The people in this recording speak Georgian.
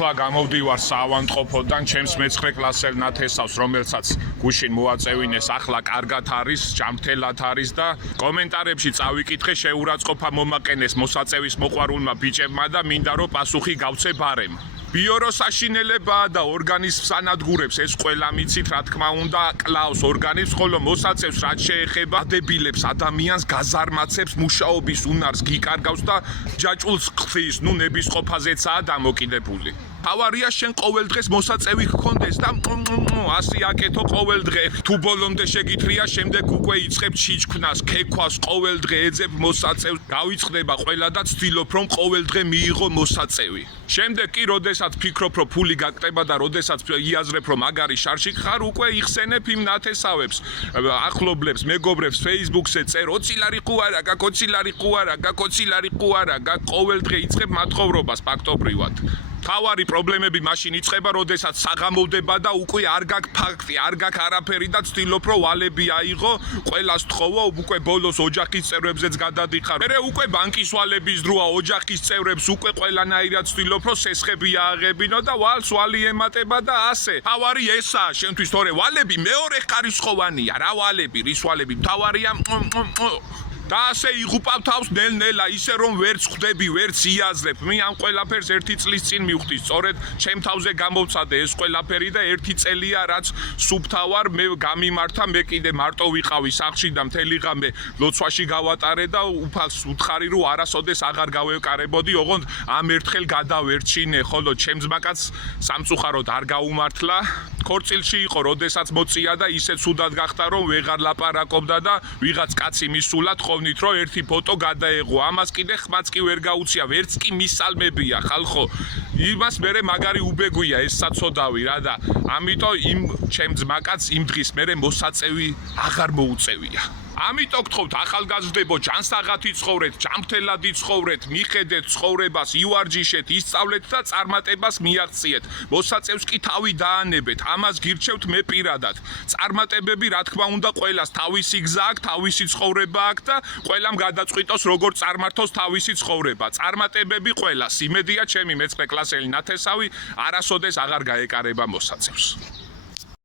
ახლა გამოვდივარ საავადმყოფოდან, ჩემს მე-9 კლასელ ნათესავს, რომელსაც გუშინ მოაწევინეს, ახლა კარგად არის, ჯანმრთელად არის და კომენტარებში წავიკითხე, შეურაცხყოფა მომაკენეს მოსაწევის მოყვარულმა ბიჭებმა და მინდა რომ პასუხი გავცე ბარემ. ბიორო საშინელებაა და ორგანიზმს ანადგურებს, ეს ყველა მიცით, რა თქმა უნდა, კლავს ორგანიზმს, ხოლო მოსაწევს რაც შეეხება ადებილებს ადამიანს, გაზარმაცებს, მუშაობის უნარს გიკარგავს და ჯაჭულს ხდის, ნებისყოფაზეცაა დამოკიდებული. თავარია შენ ყოველ დღეს მოსაწევი გქონდეს და ასე აკეთო ყოველ დღე. თუ ბოლომდე შეგითხრია, შემდეგ უკვე იწყებ ჩიჩქნას, ქექვას ყოველ დღე ეძებ მოსაწევს, გავიწყდება ყველა და ცდილობ რომ ყოველ დღე მიიღო მოსაწევი. შემდეგ კი, როდესაც ფიქრობ რომ ფული გაკტება და როდესაც იაზრებ რომ მაგარი შარში ხარ, უკვე იხსენებ იმ ნათესავებს, ახლობლებს, მეგობრებს Facebook-ზე წერ 20 ლარი ყუ არა, გაკ 20 ლარი ყუ არა, გაკ 20 ლარი ყუ არა, გაკ ყოველ დღე იწყებ მათხოვრობას ფაქტობრივად. თავარი პრობლემები მაშინ იწყება, როდესაც საღამოვდება და უკვე არ გაქვს ფაქტი, არ გაქვს არაფერი და ცდილობ რომ ვალები აიღო, ყველას თხოვო, უკვე ბოლოს ოჯახის წევრებზეც გადადიხარ. მერე უკვე ბანკის ვალების დროა, ოჯახის წევრებს უკვე ყველანაირად ცდილობ რომ სესხები ააღებინო და ვალს ვალი ემატება და ასე. თავარი ესაა შენთვის, თორე ვალები მეორე ხარისხოვანია, რა ვალები, რის ვალები, თავარია და ასე იღუპავ თავს ნელ-ნელა, ისე რომ ვერც ხვდები, ვერც იაზრებ. მე ამ ყველაფერს 1 წლის წინ მივხვდი, სწორედ ჩემ თავზე გამოვცადე ეს ყველაფერი და 1 წელია რაც სუფთა ვარ, მე გამიმართა, მე კიდე მარტო ვიყავი სახლში და მთელი ღამე ლოცვაში გავატარე და უფალს უთხარი რომ არასოდეს აღარ გავეკარებოდი, ოღონდ ამ ერთხელ გადავერჩინე, ხოლო ჩემს მაგაც სამწუხაროდ არ გაუმართლა. ქორწილში იყო, როდესაც მოწია და ისე ცუდად გახდა, რომ ვეღარ ლაპარაკობდა და ვიღაც კაცი მისულად ხოვნით, რომ ერთი ფოტო გადაეღო. ამას კიდე ხმაც კი ვერ გაუწია, ვერც კი მისალმებია ხალხო. იმას მერე მაგარი უბეგვია ეს საწოდავი რა და ამიტომ იმ ჩემ ძმაკაც იმ დღის მერე მოსაწევი აღარ მოუწევია. ამიტომ გთხოვთ, ახალგაზრდებო, ჯანსაღათი ცხოვრეთ, ჯანმრთელადი ცხოვრეთ, მიხედეთ ცხოვრებას, ივარჯიშეთ, ისწავლეთ და წარმატებას მიაღწიეთ. მოსაწევს კი თავი დაანებეთ, ამას გირჩევთ მე პირადად. წარმატებები, რა თქმა უნდა, ყველას თავისი გზა აქვს, თავისი ცხოვრება აქვს და ყველამ გადაწყვიტოს, როგორ წარმართოს თავისი ცხოვრება. წარმატებები ყველას. იმედია, ჩემი მე-9 კლასელი ნათესავი არასოდეს აღარ გაეკარება მოსაწევს.